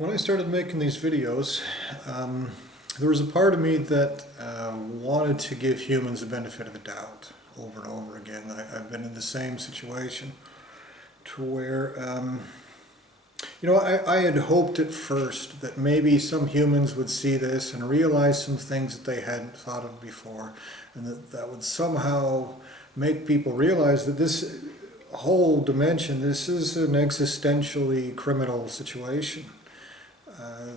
When I started making these videos, there was a part of me that wanted to give humans the benefit of the doubt over and over again. I've been in the same situation to where, I had hoped at first that maybe some humans would see this and realize some things that they hadn't thought of before, and that would somehow make people realize that this whole dimension, this is an existentially criminal situation.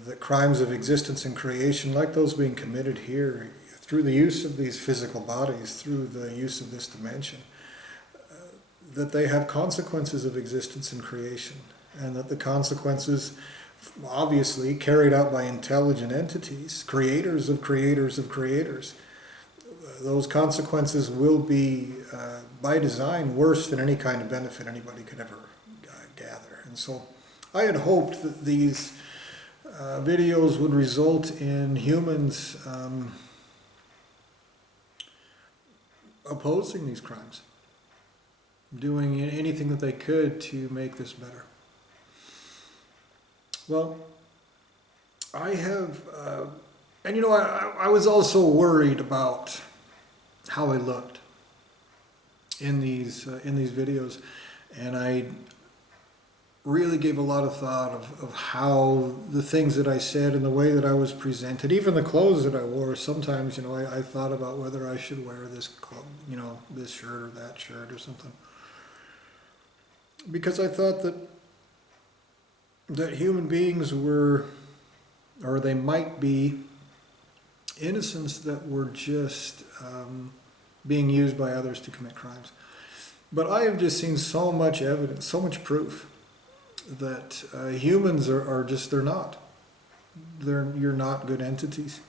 That crimes of existence and creation, like those being committed here, through the use of these physical bodies, through the use of this dimension, that they have consequences of existence and creation, and that the consequences, obviously carried out by intelligent entities, creators of creators of creators, those consequences will be, by design, worse than any kind of benefit anybody could ever gather. And so I had hoped that these videos would result in humans opposing these crimes, doing anything that they could to make this better. Well, I have, I was also worried about how I looked in these videos, and I really gave a lot of thought of how the things that I said and the way that I was presented, even the clothes that I wore. Sometimes, I thought about whether I should wear this, this shirt or that shirt or something, because I thought that human beings were, or they might be, innocents that were just being used by others to commit crimes. But I have just seen so much evidence, so much proof that humans are just, you're not good entities.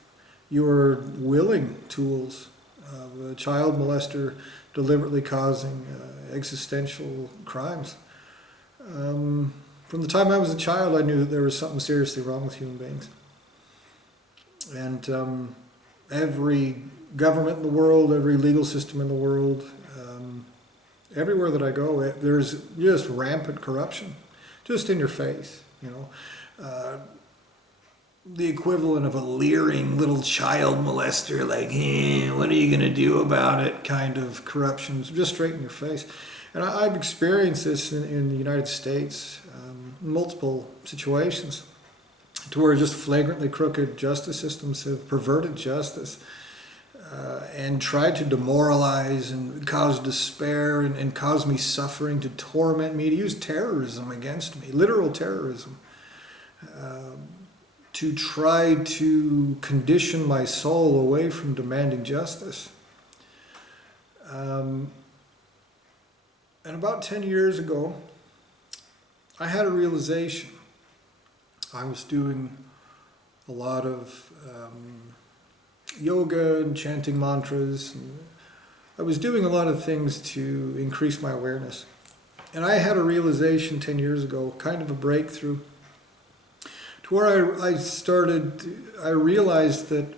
You're willing tools of a child molester deliberately causing existential crimes. From the time I was a child, I knew that there was something seriously wrong with human beings. And every government in the world, every legal system in the world, everywhere that I go, there's just rampant corruption. Just in your face, the equivalent of a leering little child molester, like, hey, what are you going to do about it kind of corruption, just straight in your face. And I've experienced this in the United States, multiple situations, to where just flagrantly crooked justice systems have perverted justice and tried to demoralize and cause despair and cause me suffering, to torment me, to use terrorism against me, literal terrorism, to try to condition my soul away from demanding justice. And about 10 years ago, I had a realization. I was doing a lot of yoga and chanting mantras. And I was doing a lot of things to increase my awareness. And I had a realization 10 years ago, kind of a breakthrough, to where I realized that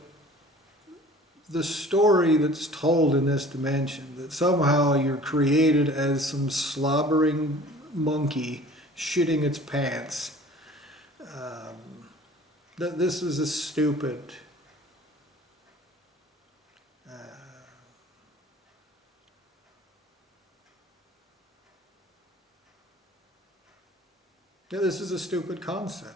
the story that's told in this dimension, that somehow you're created as some slobbering monkey shitting its pants, that this is a stupid, this is a stupid concept.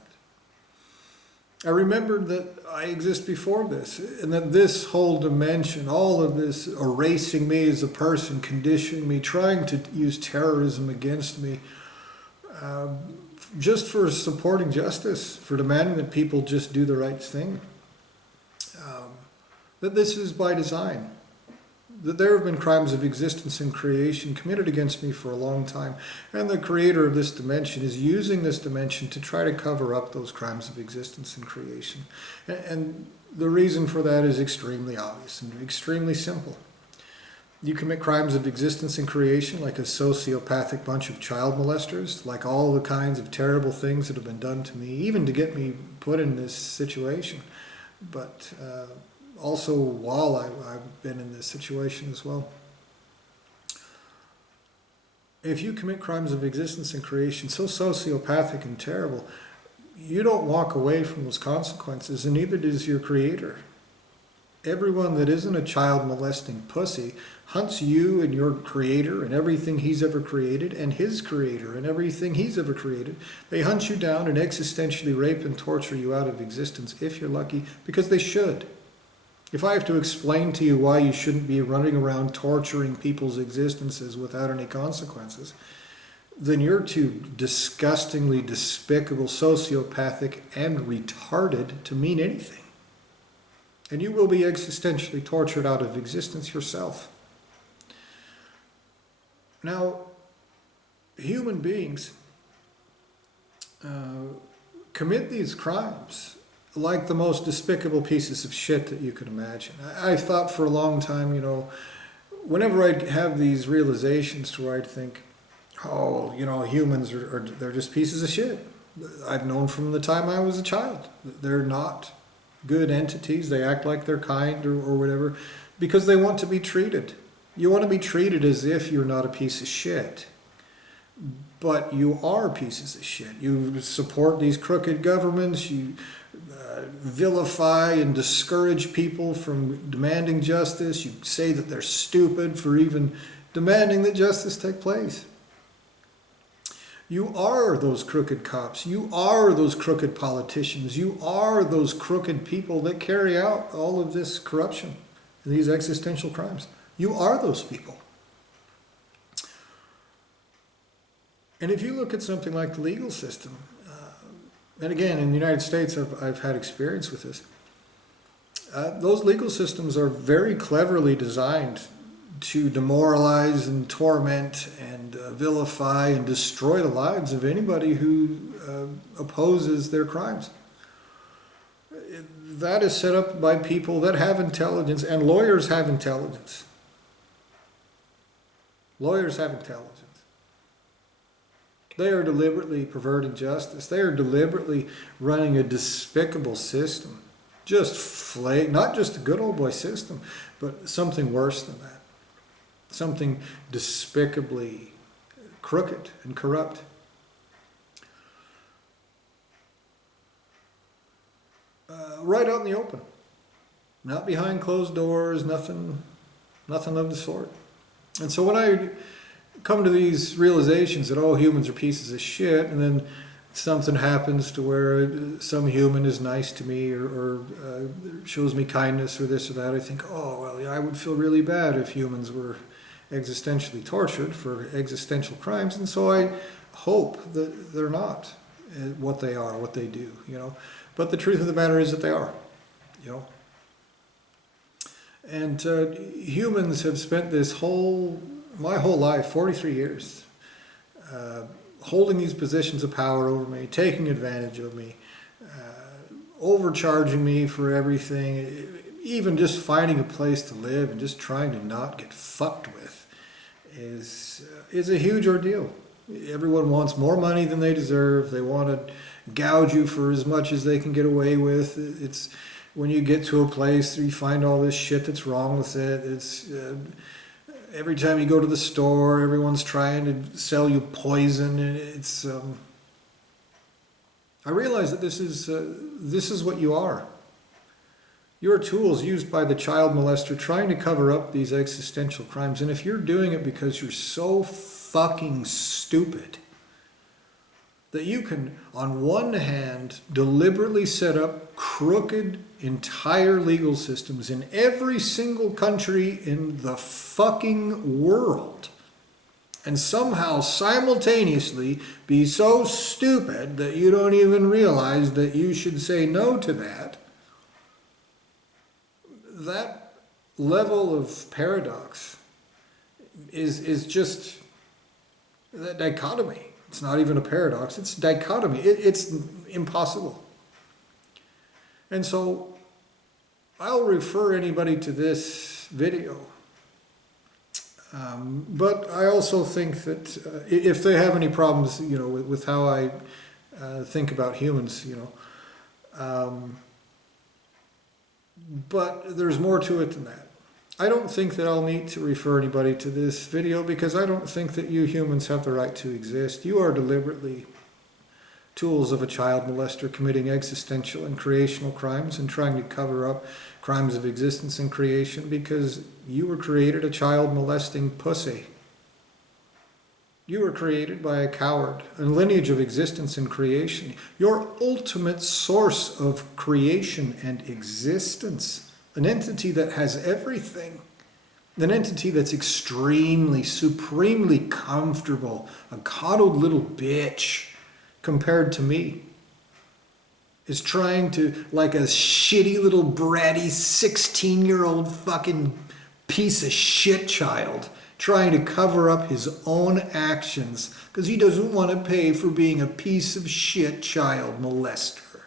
I remembered that I exist before this, and that this whole dimension, all of this erasing me as a person, conditioning me, trying to use terrorism against me, just for supporting justice, for demanding that people just do the right thing, that this is by design. That there have been crimes of existence and creation committed against me for a long time, and the creator of this dimension is using this dimension to try to cover up those crimes of existence and creation. And the reason for that is extremely obvious and extremely simple. You commit crimes of existence and creation like a sociopathic bunch of child molesters, like all the kinds of terrible things that have been done to me, even to get me put in this situation. But also while I've been in this situation as well. If you commit crimes of existence and creation so sociopathic and terrible, you don't walk away from those consequences, and neither does your creator. Everyone that isn't a child molesting pussy hunts you and your creator and everything he's ever created, and his creator and everything he's ever created. They hunt you down and existentially rape and torture you out of existence, if you're lucky, because they should. If I have to explain to you why you shouldn't be running around torturing people's existences without any consequences, then you're too disgustingly despicable, sociopathic, and retarded to mean anything. And you will be existentially tortured out of existence yourself. Now, human beings commit these crimes like the most despicable pieces of shit that you could imagine. I thought for a long time, whenever I'd have these realizations to where I'd think, oh, humans they're just pieces of shit. I've known from the time I was a child. They're not good entities. They act like they're kind or whatever because they want to be treated. You want to be treated as if you're not a piece of shit. But you are pieces of shit. You support these crooked governments. You vilify and discourage people from demanding justice. You say that they're stupid for even demanding that justice take place. You are those crooked cops. You are those crooked politicians. You are those crooked people that carry out all of this corruption, these existential crimes. You are those people. And if you look at something like the legal system, and again, in the United States, I've had experience with this. Those legal systems are very cleverly designed to demoralize and torment and vilify and destroy the lives of anybody who opposes their crimes. That is set up by people that have intelligence, and lawyers have intelligence. Lawyers have intelligence. They are deliberately perverting justice. They are deliberately running a despicable system. Not just a good old boy system, but something worse than that. Something despicably crooked and corrupt. Right out in the open. Not behind closed doors, nothing of the sort. And so when I come to these realizations that all humans are pieces of shit, and then something happens to where some human is nice to me or shows me kindness or this or that, I think, oh, well, yeah, I would feel really bad if humans were existentially tortured for existential crimes, and so I hope that they're not what they are, what they do, But the truth of the matter is that they are, And humans have spent my whole life, 43 years, holding these positions of power over me, taking advantage of me, overcharging me for everything, even just finding a place to live and just trying to not get fucked with is a huge ordeal. Everyone wants more money than they deserve. They want to gouge you for as much as they can get away with. It's when you get to a place, you find all this shit that's wrong with it. It's every time you go to the store, everyone's trying to sell you poison, and it's. I realize that this is what you are. You're tools used by the child molester trying to cover up these existential crimes, and if you're doing it because you're so fucking stupid that you can, on one hand, deliberately set up crooked entire legal systems in every single country in the fucking world, and somehow simultaneously be so stupid that you don't even realize that you should say no to that, that level of paradox is just that dichotomy. It's not even a paradox, it's dichotomy. It's impossible. And so I'll refer anybody to this video. But I also think that if they have any problems, with how I think about humans, but there's more to it than that. I don't think that I'll need to refer anybody to this video because I don't think that you humans have the right to exist. You are deliberately tools of a child molester committing existential and creational crimes and trying to cover up crimes of existence and creation because you were created a child molesting pussy. You were created by a coward, a lineage of existence and creation. Your ultimate source of creation and existence. An entity that has everything. An entity that's extremely, supremely comfortable. A coddled little bitch compared to me. Is trying to, like a shitty little bratty 16-year-old fucking piece of shit child, trying to cover up his own actions because he doesn't want to pay for being a piece of shit child molester.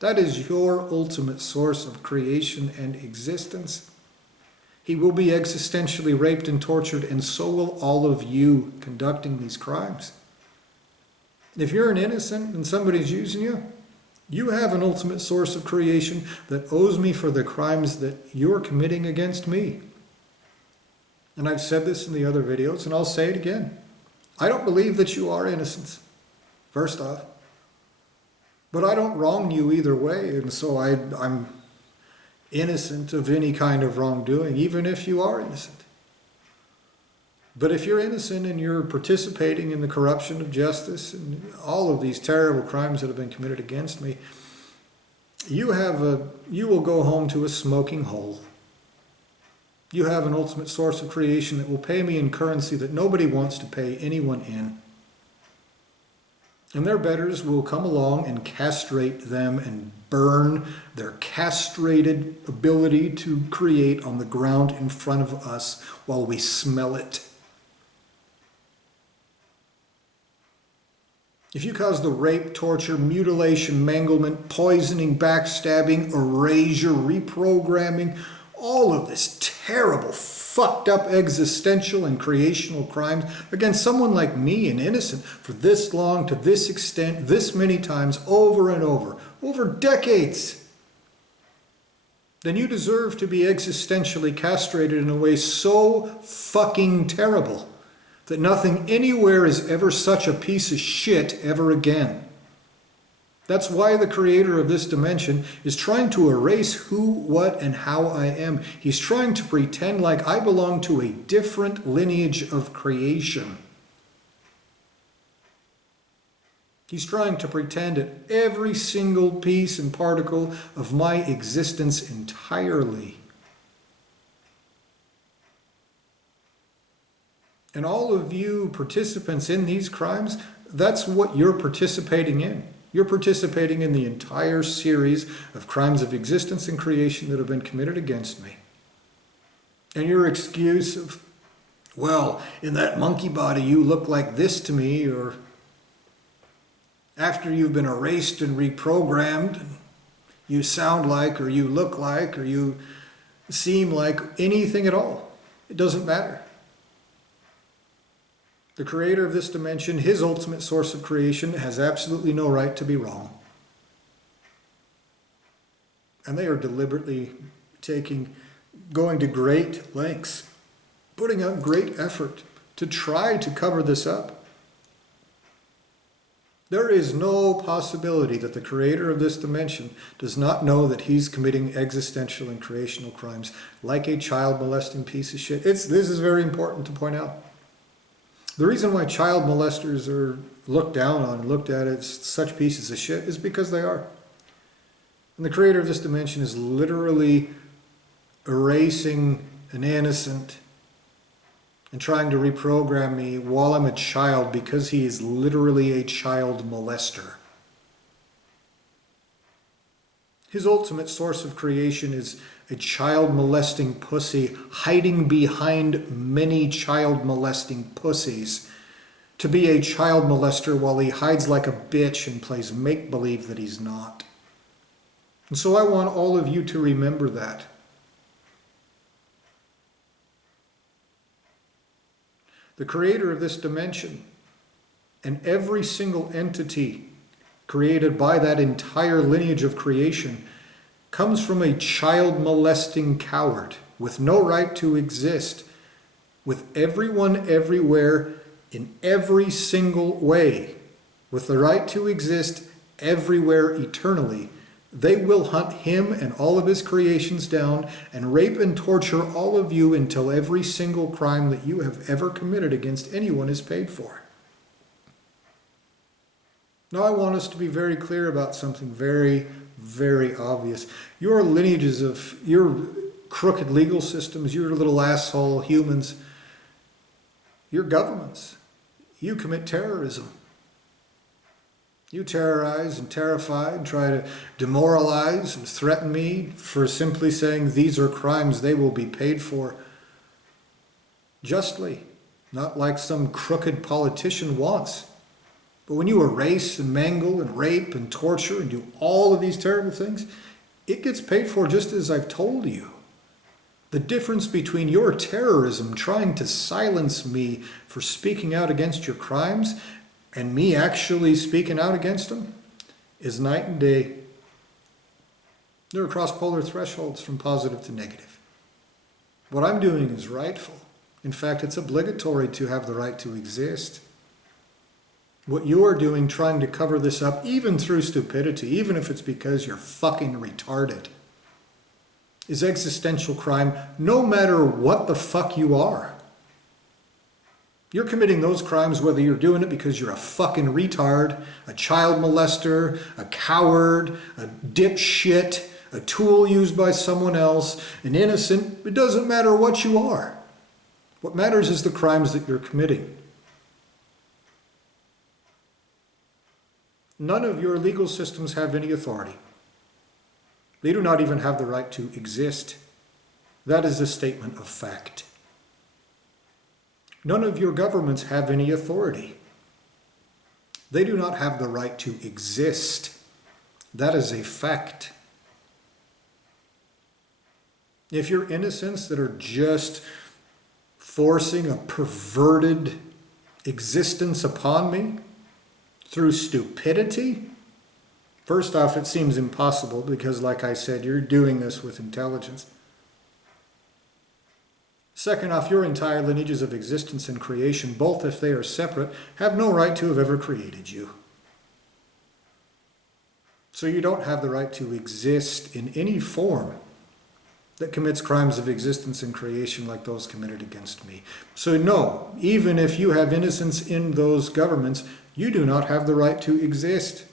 That is your ultimate source of creation and existence. He will be existentially raped and tortured, and so will all of you conducting these crimes. If you're an innocent and somebody's using you, you have an ultimate source of creation that owes me for the crimes that you're committing against me. And I've said this in the other videos, and I'll say it again. I don't believe that you are innocent, first off. But I don't wrong you either way, and so I'm innocent of any kind of wrongdoing, even if you are innocent. But if you're innocent and you're participating in the corruption of justice and all of these terrible crimes that have been committed against me, you will go home to a smoking hole. You have an ultimate source of creation that will pay me in currency that nobody wants to pay anyone in. And their betters will come along and castrate them and burn their castrated ability to create on the ground in front of us while we smell it. If you cause the rape, torture, mutilation, manglement, poisoning, backstabbing, erasure, reprogramming, all of this terrible, fucked up existential and creational crimes against someone like me, an innocent, for this long, to this extent, this many times, over and over decades, then you deserve to be existentially castrated in a way so fucking terrible that nothing anywhere is ever such a piece of shit ever again. That's why the creator of this dimension is trying to erase who, what, and how I am. He's trying to pretend like I belong to a different lineage of creation. He's trying to pretend that every single piece and particle of my existence entirely. And all of you participants in these crimes, that's what you're participating in. You're participating in the entire series of crimes of existence and creation that have been committed against me. And your excuse of, well, in that monkey body you look like this to me, or after you've been erased and reprogrammed, you sound like, or you look like, or you seem like anything at all. It doesn't matter. The creator of this dimension, his ultimate source of creation, has absolutely no right to be wrong. And they are deliberately going to great lengths, putting out great effort to try to cover this up. There is no possibility that the creator of this dimension does not know that he's committing existential and creational crimes like a child molesting piece of shit. This is very important to point out. The reason why child molesters are looked down on and looked at as such pieces of shit is because they are. And the creator of this dimension is literally erasing an innocent and trying to reprogram me while I'm a child because he is literally a child molester. His ultimate source of creation is a child molesting pussy hiding behind many child molesting pussies to be a child molester while he hides like a bitch and plays make-believe that he's not. And so I want all of you to remember that. The creator of this dimension and every single entity created by that entire lineage of creation comes from a child molesting coward with no right to exist, with everyone everywhere in every single way with the right to exist everywhere eternally, they will hunt him and all of his creations down and rape and torture all of you until every single crime that you have ever committed against anyone is paid for. Now I want us to be very clear about something very, very obvious. Your lineages of your crooked legal systems, your little asshole humans, your governments, you commit terrorism. You terrorize and terrify and try to demoralize and threaten me for simply saying these are crimes they will be paid for justly, not like some crooked politician wants. But when you erase and mangle and rape and torture and do all of these terrible things, it gets paid for just as I've told you. The difference between your terrorism trying to silence me for speaking out against your crimes and me actually speaking out against them is night and day. There are cross-polar thresholds from positive to negative. What I'm doing is rightful. In fact, it's obligatory to have the right to exist. What you're doing, trying to cover this up, even through stupidity, even if it's because you're fucking retarded, is existential crime, no matter what the fuck you are. You're committing those crimes whether you're doing it because you're a fucking retard, a child molester, a coward, a dipshit, a tool used by someone else, an innocent. It doesn't matter what you are. What matters is the crimes that you're committing. None of your legal systems have any authority. They do not even have the right to exist. That is a statement of fact. None of your governments have any authority. They do not have the right to exist. That is a fact. If your innocents that are just forcing a perverted existence upon me through stupidity, first off, it seems impossible because, like I said, you're doing this with intelligence. Second off, your entire lineages of existence and creation, both if they are separate, have no right to have ever created you. So you don't have the right to exist in any form that commits crimes of existence and creation like those committed against me. So no, even if you have innocence in those governments, you do not have the right to exist.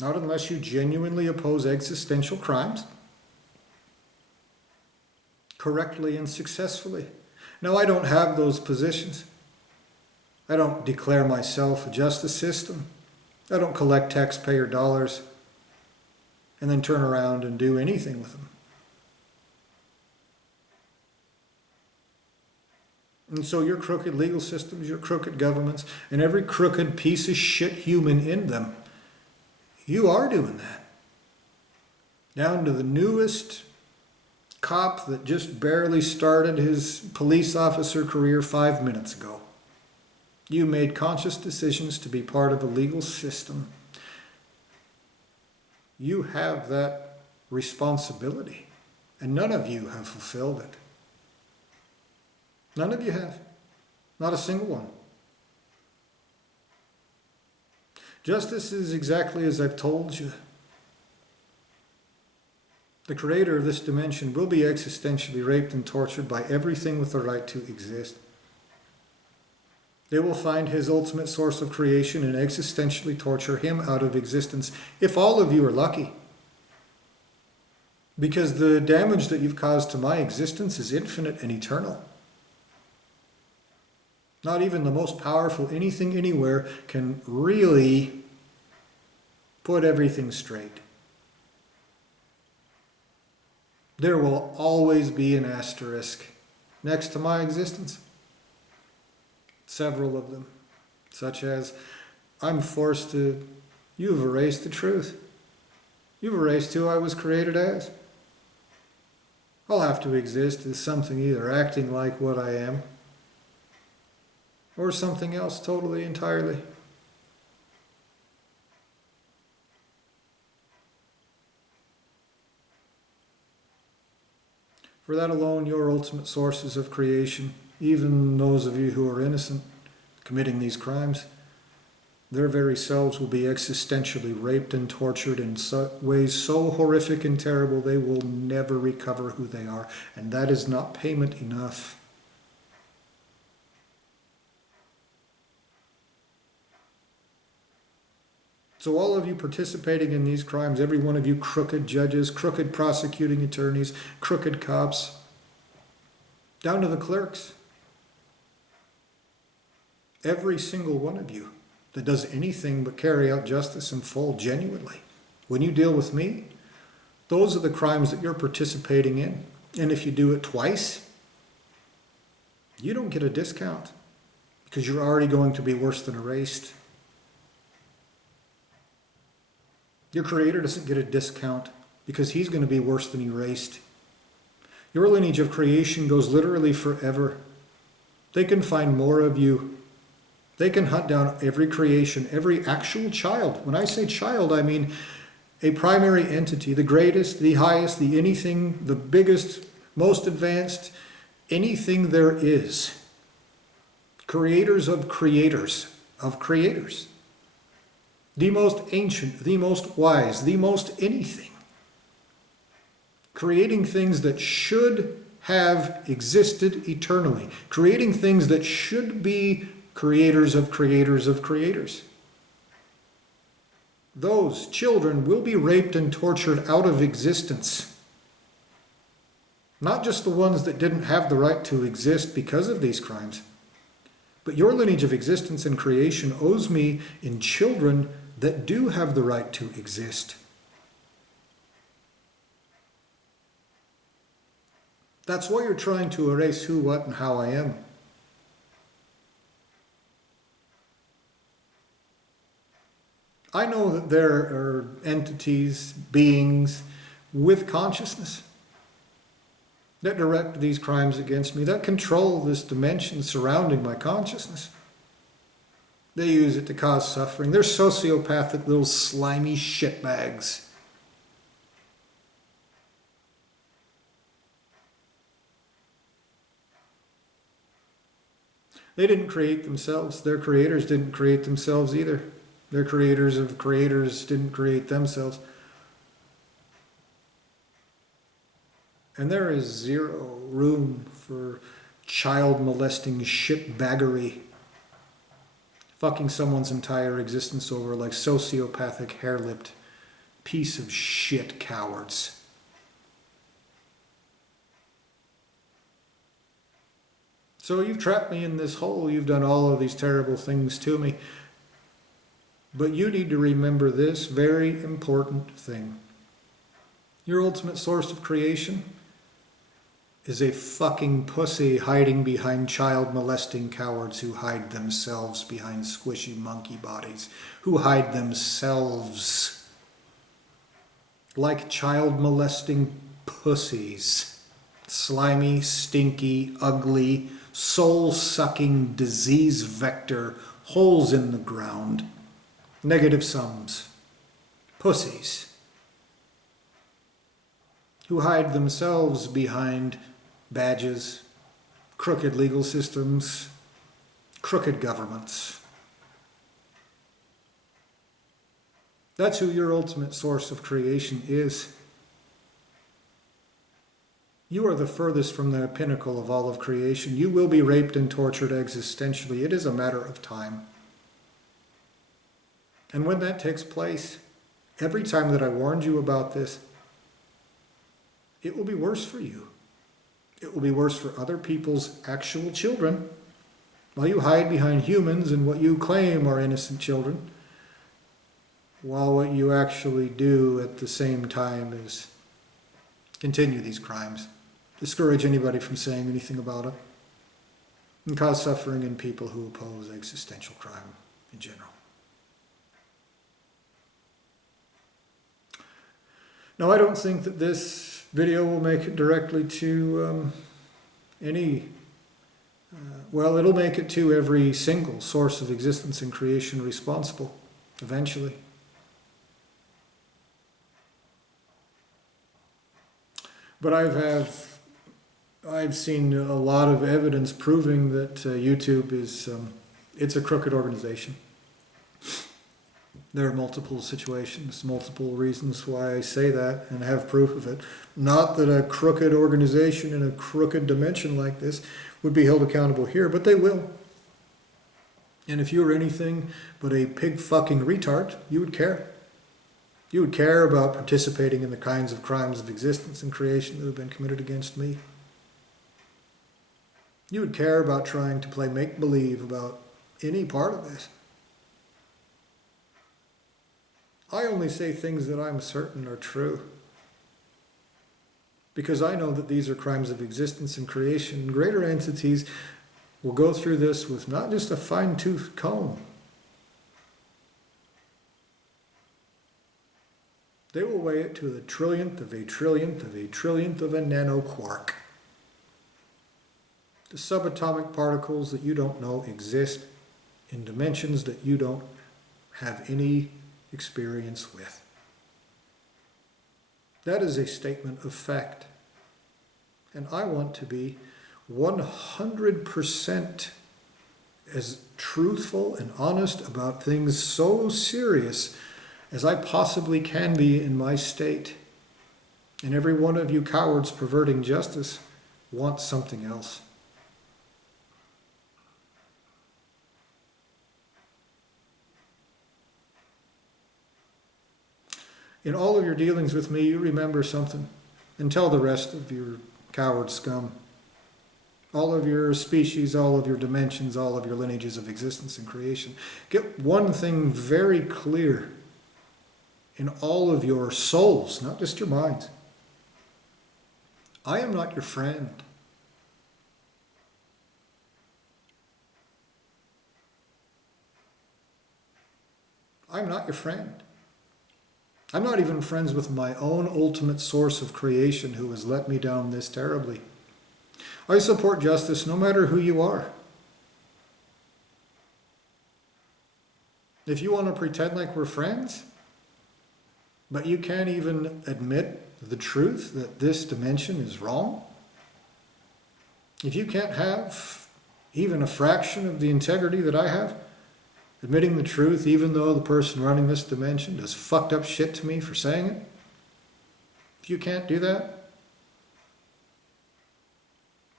Not unless you genuinely oppose existential crimes correctly and successfully. Now, I don't have those positions. I don't declare myself a justice system. I don't collect taxpayer dollars and then turn around and do anything with them. And so your crooked legal systems, your crooked governments, and every crooked piece of shit human in them, you are doing that. Down to the newest cop that just barely started his police officer career 5 minutes ago. You made conscious decisions to be part of a legal system. You have that responsibility, and none of you have fulfilled it. None of you have. Not a single one. Justice is exactly as I've told you. The creator of this dimension will be existentially raped and tortured by everything with the right to exist. They will find his ultimate source of creation and existentially torture him out of existence, if all of you are lucky. Because the damage that you've caused to my existence is infinite and eternal. Not even the most powerful anything anywhere can really put everything straight. There will always be an asterisk next to my existence. Several of them, such as, you've erased the truth. You've erased who I was created as. I'll have to exist as something either acting like what I am, or something else totally, entirely. For that alone, your ultimate sources of creation, even those of you who are innocent, committing these crimes, their very selves will be existentially raped and tortured in ways so horrific and terrible they will never recover who they are. And that is not payment enough. So all of you participating in these crimes, every one of you crooked judges, crooked prosecuting attorneys, crooked cops, down to the clerks, every single one of you that does anything but carry out justice in full, genuinely. When you deal with me, those are the crimes that you're participating in. And if you do it twice, you don't get a discount because you're already going to be worse than erased. Your Creator doesn't get a discount because he's going to be worse than erased. Your lineage of creation goes literally forever. They can find more of you. They can hunt down every creation, every actual child. When I say child, I mean a primary entity, the greatest, the highest, the anything, the biggest, most advanced, anything there is. Creators of creators of creators. The most ancient, the most wise, the most anything. Creating things that should have existed eternally. Creating things that should be creators of creators of creators. Those children will be raped and tortured out of existence. Not just the ones that didn't have the right to exist because of these crimes. But your lineage of existence and creation owes me in children that do have the right to exist. That's why you're trying to erase who, what, and how I am. I know that there are entities, beings with consciousness that direct these crimes against me, that control this dimension surrounding my consciousness. They use it to cause suffering. They're sociopathic little slimy shitbags. They didn't create themselves. Their creators didn't create themselves either. Their creators of creators didn't create themselves. And there is zero room for child molesting shitbaggery. Fucking someone's entire existence over like sociopathic, hair-lipped piece of shit cowards. So you've trapped me in this hole. You've done all of these terrible things to me. But you need to remember this very important thing. Your ultimate source of creation is a fucking pussy hiding behind child molesting cowards who hide themselves behind squishy monkey bodies, who hide themselves like child molesting pussies. Slimy, stinky, ugly, soul-sucking disease vector, holes in the ground. Negative sums. Pussies. Who hide themselves behind badges, crooked legal systems, crooked governments. That's who your ultimate source of creation is. You are the furthest from the pinnacle of all of creation. You will be raped and tortured existentially. It is a matter of time. And when that takes place, every time that I warned you about this, it will be worse for you. It will be worse for other people's actual children, while you hide behind humans and what you claim are innocent children, while what you actually do at the same time is continue these crimes, discourage anybody from saying anything about it, and cause suffering in people who oppose existential crime in general. Now, I don't think that this video will make it directly to it'll make it to every single source of existence and creation responsible, eventually. But I've seen a lot of evidence proving that YouTube is It's a crooked organization. There are multiple situations, multiple reasons why I say that and have proof of it. Not that a crooked organization in a crooked dimension like this would be held accountable here, but they will. And if you were anything but a pig fucking retard, you would care. You would care about participating in the kinds of crimes of existence and creation that have been committed against me. You would care about trying to play make-believe about any part of this. I only say things that I'm certain are true, because I know that these are crimes of existence and creation. Greater entities will go through this with not just a fine-tooth comb. They will weigh it to the trillionth of a trillionth of a trillionth of a nanoquark. The subatomic particles that you don't know exist in dimensions that you don't have any experience with. That is a statement of fact. And I want to be 100% as truthful and honest about things so serious as I possibly can be in my state. And every one of you cowards perverting justice wants something else. In all of your dealings with me, you remember something, and tell the rest of your coward scum. All of your species, all of your dimensions, all of your lineages of existence and creation. Get one thing very clear in all of your souls, not just your minds. I am not your friend. I'm not your friend. I'm not even friends with my own ultimate source of creation who has let me down this terribly. I support justice no matter who you are. If you want to pretend like we're friends, but you can't even admit the truth that this dimension is wrong, if you can't have even a fraction of the integrity that I have, admitting the truth even though the person running this dimension does fucked up shit to me for saying it, if you can't do that,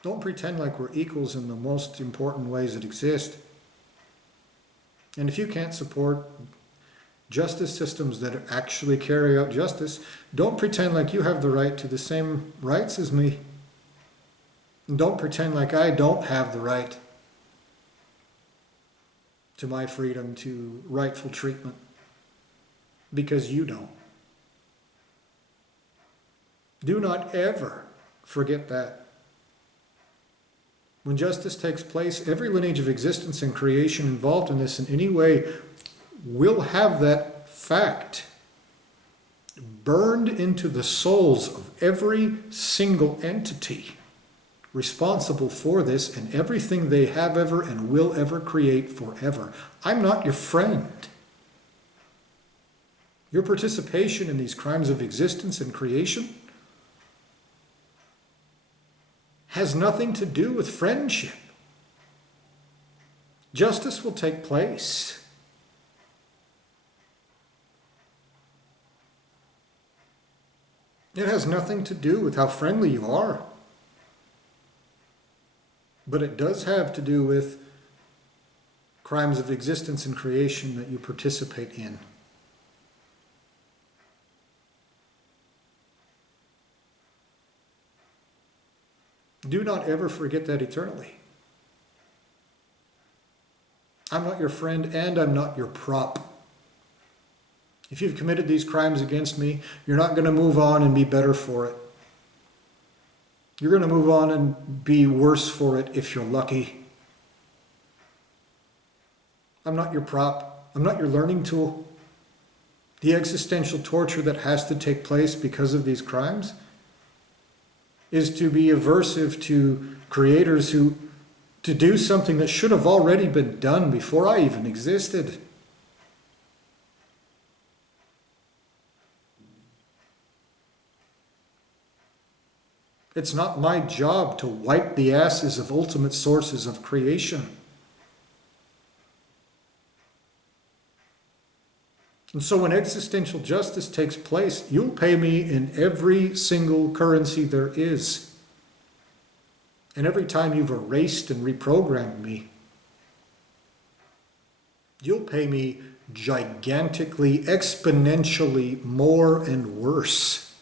don't pretend like we're equals in the most important ways that exist. And if you can't support justice systems that actually carry out justice, don't pretend like you have the right to the same rights as me. And don't pretend like I don't have the right to my freedom to rightful treatment, because you don't. Do not ever forget that. When justice takes place, every lineage of existence and creation involved in this in any way will have that fact burned into the souls of every single entity responsible for this and everything they have ever and will ever create forever. I'm not your friend. Your participation in these crimes of existence and creation has nothing to do with friendship. Justice will take place. It has nothing to do with how friendly you are. But it does have to do with crimes of existence and creation that you participate in. Do not ever forget that eternally. I'm not your friend and I'm not your prop. If you've committed these crimes against me, you're not going to move on and be better for it. You're going to move on and be worse for it if you're lucky. I'm not your prop. I'm not your learning tool. The existential torture that has to take place because of these crimes is to be aversive to creators who to do something that should have already been done before I even existed. It's not my job to wipe the asses of ultimate sources of creation. And so when existential justice takes place, you'll pay me in every single currency there is. And every time you've erased and reprogrammed me, you'll pay me gigantically, exponentially more and worse.